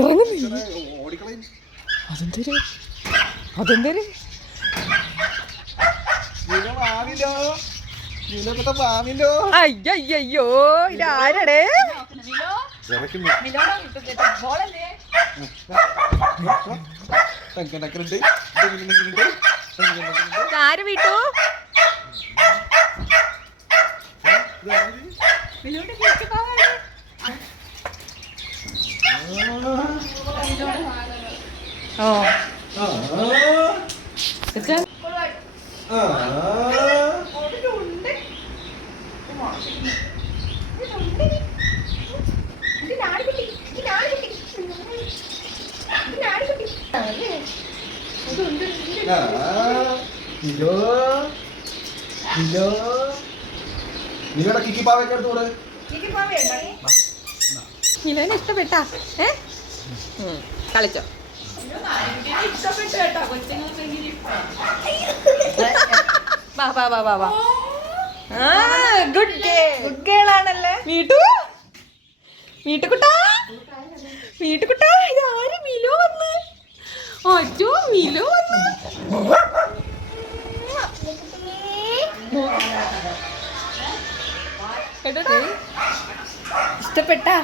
ഇറങ്ങുന്നില്ല. അതെന്തേര് അതെന്തേര് അയ്യോ ഇതാരടേ? ആര് വീട്ടു? ഓ നിലവിനെ ഇഷ്ടപ്പെട്ടാ? കളിച്ചോ? ഗുഡ് ഗേൾ ആണല്ലേ വീട്ടു. വീട്ടുകുട്ടാ വീട്ടുകുട്ടാ ഇതാര്? മിലോ വന്ന്. അയ്യോ മിലോ വന്ന്. ഇഷ്ടപ്പെട്ടാ?